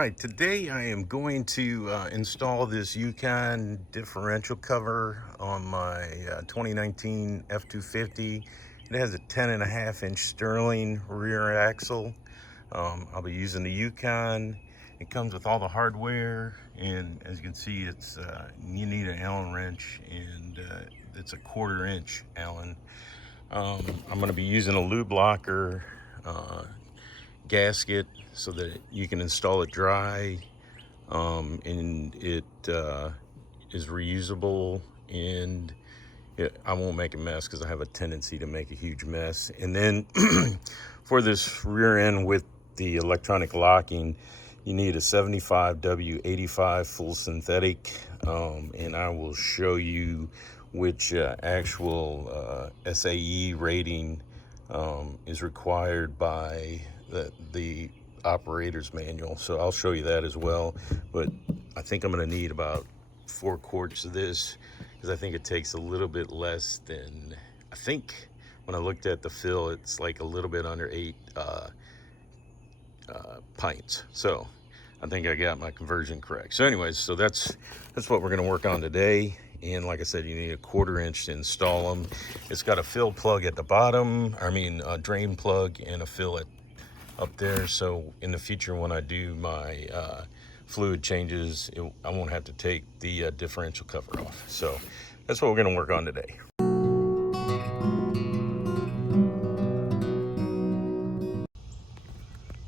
right, today I am going to install this Yukon differential cover on my 2019 F-250. It has a 10.5-inch Sterling rear axle. I'll be using the Yukon. It comes with all the hardware, and as you can see, it's you need an Allen wrench, and it's a 1/4 inch Allen. I'm going to be using a lube locker gasket so that you can install it dry, and it is reusable, and I won't make a mess because I have a tendency to make a huge mess. And then for this rear end with the electronic locking, you need a 75W85 full synthetic, and I will show you which actual SAE rating is required by the operator's manual. So I'll show you that as well. But I think I'm going to need about 4 quarts of this, because I think it takes a little bit less than, I think when I looked at the fill, it's like a little bit under 8 pints. So I think I got my conversion correct. So anyways, so that's what we're going to work on today. And like I said, you need a 1/4 inch to install them. It's got a fill plug at the bottom, a drain plug, and a fill up there. So in the future, when I do my fluid changes, I won't have to take the differential cover off. So that's what we're going to work on today.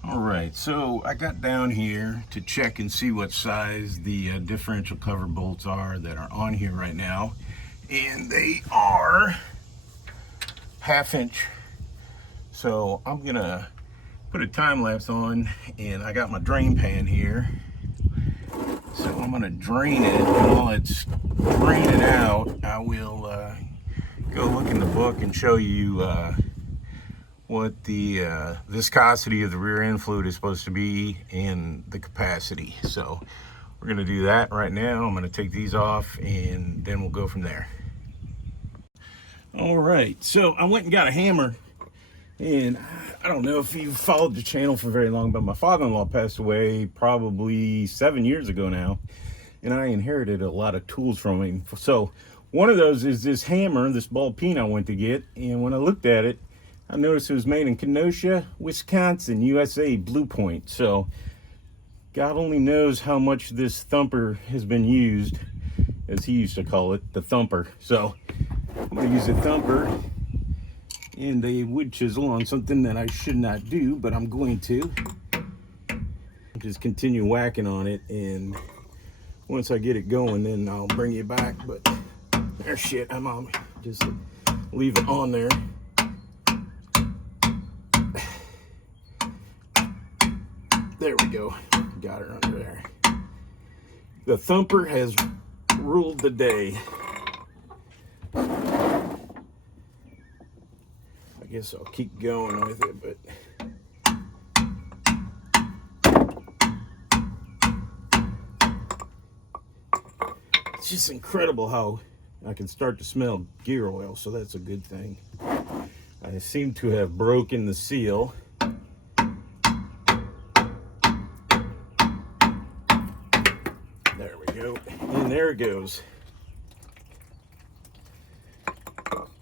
All right, so I got down here to check and see what size the differential cover bolts are that are on here right now, and they are 1/2 inch. So I'm gonna put a time lapse on, and I got my drain pan here, so I'm gonna drain it, and while it's draining out, I will go look in the book and show you what the viscosity of the rear end fluid is supposed to be and the capacity. So we're going to do that right now. I'm going to take these off, and then we'll go from there. All right, so I went and got a hammer, and I don't know if you've followed the channel for very long, but my father-in-law passed away probably 7 years ago now, and I inherited a lot of tools from him. So one of those is this hammer, this ball peen I went to get, and when I looked at it, I noticed it was made in Kenosha, Wisconsin, USA, Blue Point. So God only knows how much this thumper has been used, as he used to call it, the thumper. So I'm going to use a thumper and a wood chisel on something that I should not do, but I'm going to. Just continue whacking on it, and once I get it going, then I'll bring you back. But there's shit, I'm on. Just leave it on there. There we go. Got her under there. The thumper has ruled the day. I guess I'll keep going with it, but it's just incredible how I can start to smell gear oil, so that's a good thing. I seem to have broken the seal. There we go, and there it goes.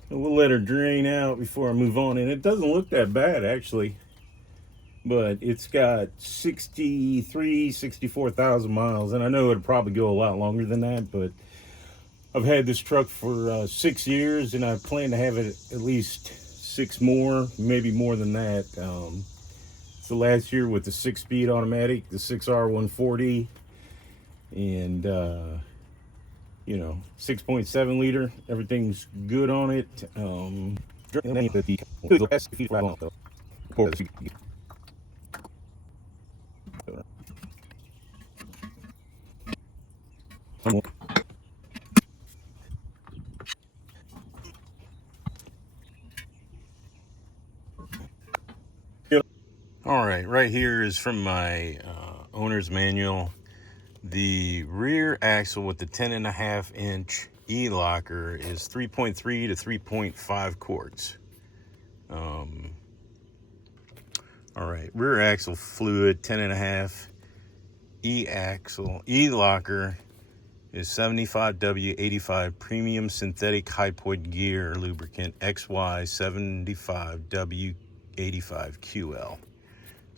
And we'll let her drain out before I move on, and it doesn't look that bad actually, but it's got 64,000 miles, and I know it'll probably go a lot longer than that, but I've had this truck for 6 years, and I plan to have it at least 6 more, maybe more than that. So last year with the 6-speed automatic, the 6R140, and 6.7 liter, everything's good on it. All right here is from my owner's manual. The rear axle with the 10.5-inch E-locker is 3.3 to 3.5 quarts. All right, rear axle fluid 10.5. E-axle, E-locker is 75W85 premium synthetic hypoid gear lubricant XY 75W85QL.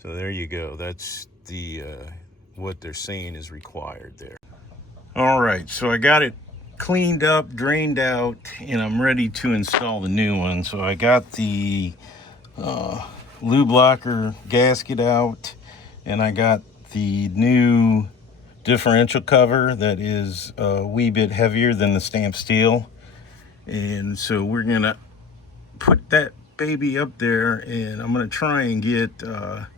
So there you go. That's the what they're saying is required there. All right, so I got it cleaned up, drained out, and I'm ready to install the new one. So I got the lube locker gasket out, and I got the new differential cover that is a wee bit heavier than the stamped steel. And so we're gonna put that baby up there, and I'm gonna try and get a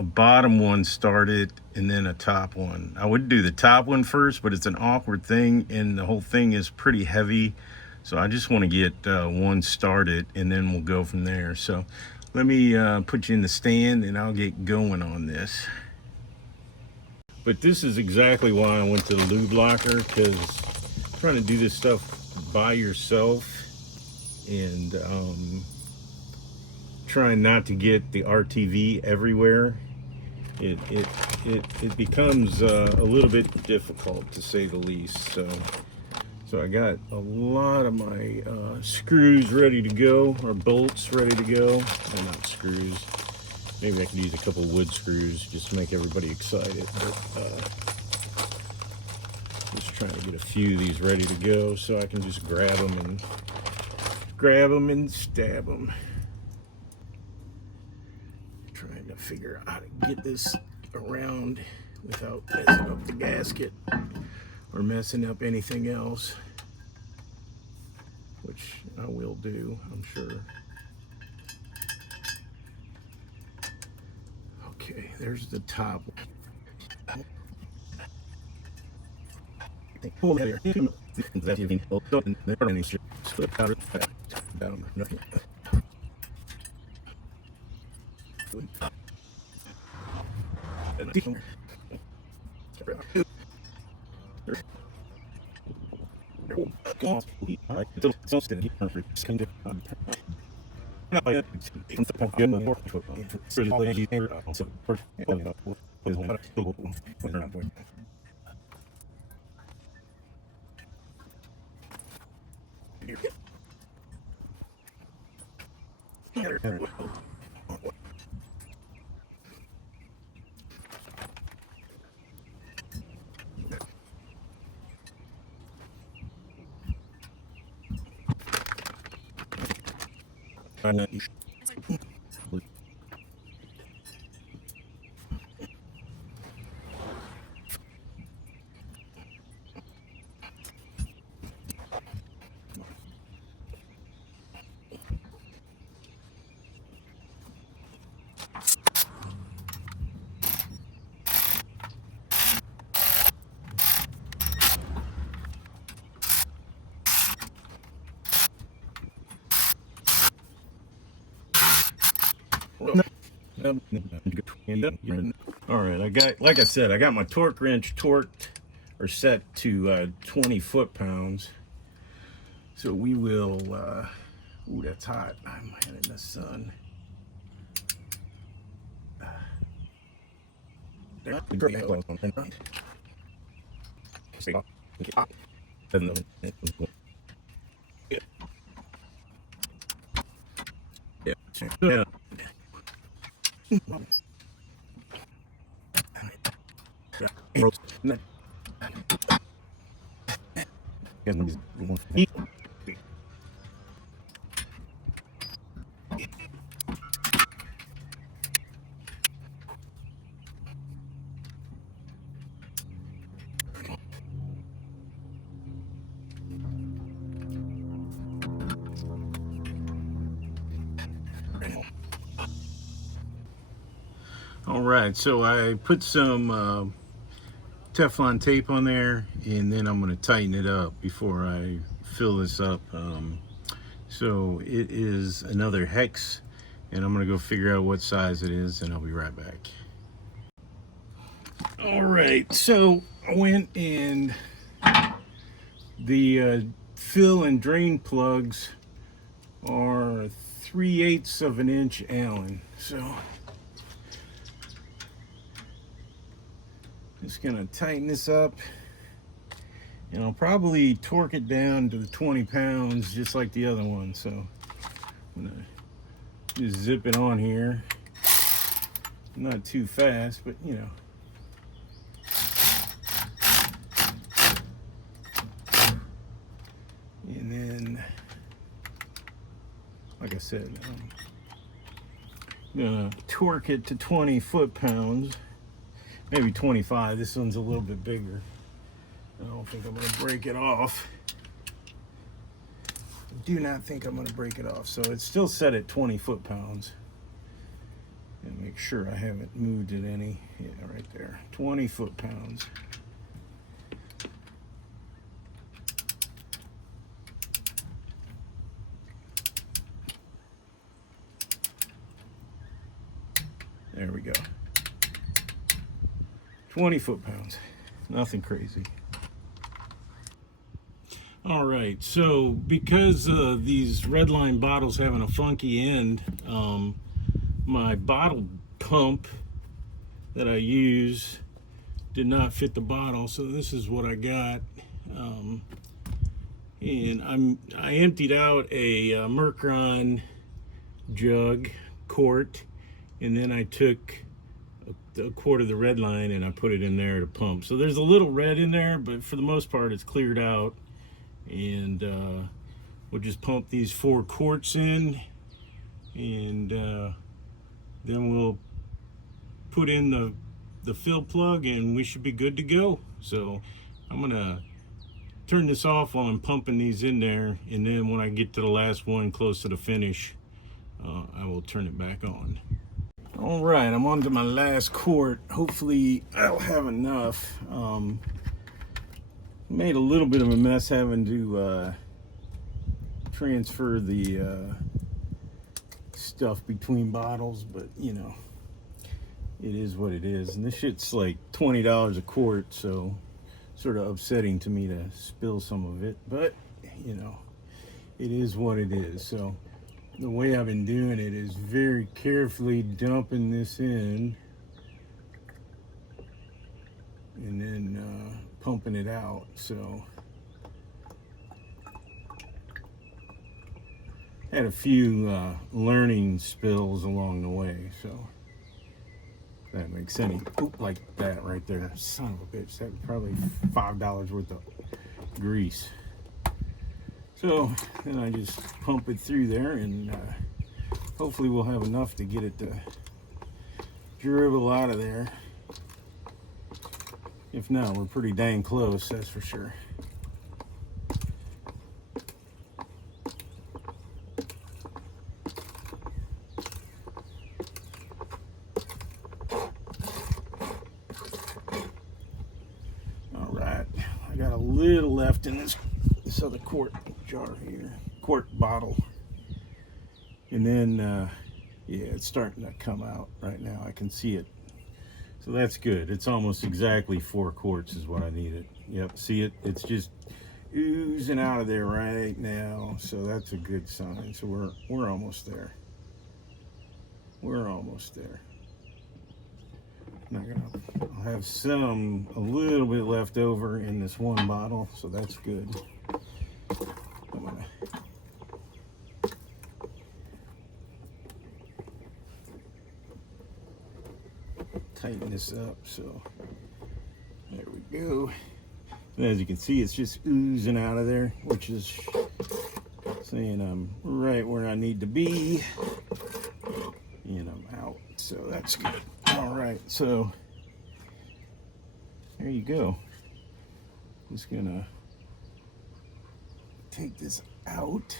bottom one started and then a top one. I would do the top one first, but it's an awkward thing and the whole thing is pretty heavy. So I just want to get one started and then we'll go from there. So let me put you in the stand and I'll get going on this. But this is exactly why I went to the lube locker, because trying to do this stuff by yourself and trying not to get the RTV everywhere, it becomes a little bit difficult, to say the least. So I got a lot of my screws ready to go, or bolts ready to go. Well, not screws. Maybe I could use a couple wood screws just to make everybody excited. But just trying to get a few of these ready to go so I can just grab them and stab them. Trying to figure out how to get this around without messing up the gasket or messing up anything else, which I will do, I'm sure. Okay, there's the top. All right, I got, like I said, I got my torque wrench torqued or set to 20 foot-pounds. So we will, ooh, that's hot. I'm in the sun. Yeah. All right, so I put some Teflon tape on there, and then I'm going to tighten it up before I fill this up. So it is another hex, and I'm going to go figure out what size it is, and I'll be right back. All right, so I went and the fill and drain plugs are 3/8 of an inch Allen. So Just gonna tighten this up, and I'll probably torque it down to the 20 pounds just like the other one. So I'm gonna just zip it on here. Not too fast, but you know. And then, like I said, I'm gonna torque it to 20 foot-pounds, maybe 25. This one's a little bit bigger. I don't think I'm gonna break it off. I do not think I'm gonna break it off. So it's still set at 20 foot-pounds. And make sure I haven't moved it any. Yeah, right there. 20 foot-pounds. There we go. 20 foot-pounds. Nothing crazy. All right, so because these Redline bottles having a funky end, my bottle pump that I use did not fit the bottle, so this is what I got. And I emptied out a Mercron jug quart, and then I took a quart of the Redline and I put it in there to pump. So there's a little red in there, but for the most part it's cleared out. And we'll just pump these 4 quarts in, and then we'll put in the fill plug and we should be good to go. So I'm gonna turn this off while I'm pumping these in there, and then when I get to the last one close to the finish, I will turn it back on. All right, I'm on to my last quart. Hopefully I'll have enough. Made a little bit of a mess having to transfer the stuff between bottles, but you know, it is what it is. And this shit's like $20 a quart, so sort of upsetting to me to spill some of it, but you know, it is what it is. So the way I've been doing it is very carefully dumping this in and then pumping it out. So had a few learning spills along the way, so if that makes any like that right there. Son of a bitch, that was probably $5 worth of grease. So then I just pump it through there, and hopefully we'll have enough to get it to dribble out of there. If not, we're pretty dang close, that's for sure. All right, I got a little left in this other quart jar here, quart bottle. And then, yeah, it's starting to come out right now. I can see it. So that's good. It's almost exactly 4 quarts is what I needed. Yep, see it? It's just oozing out of there right now. So that's a good sign. So we're almost there. We're almost there. I'll have a little bit left over in this one bottle, so that's good. I'm gonna tighten this up, so there we go. And as you can see, it's just oozing out of there, which is saying I'm right where I need to be, and I'm out, so that's good. All right, so there you go. Just gonna take this out.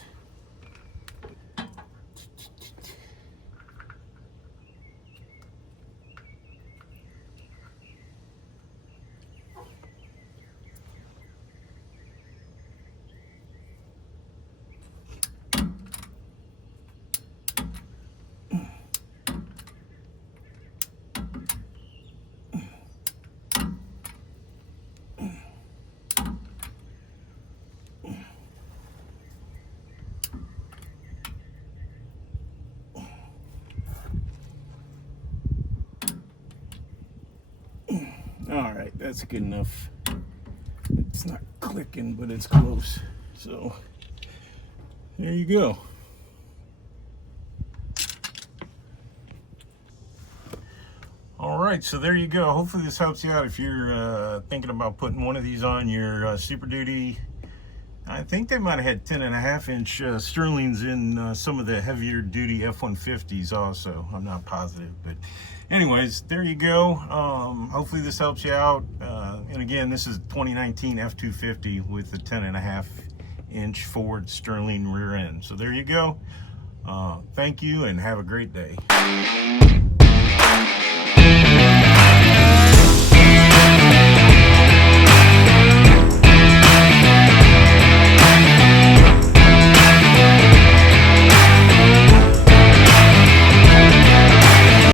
All right, that's good enough. It's not clicking, but it's close. So there you go. All right, so there you go. Hopefully this helps you out if you're thinking about putting one of these on your Super Duty. I think they might have had 10.5-inch Sterlings in some of the heavier duty F-150s also. I'm not positive, but anyways, there you go. Hopefully this helps you out. And again, this is 2019 F-250 with the 10.5-inch Ford Sterling rear end. So there you go. Thank you and have a great day.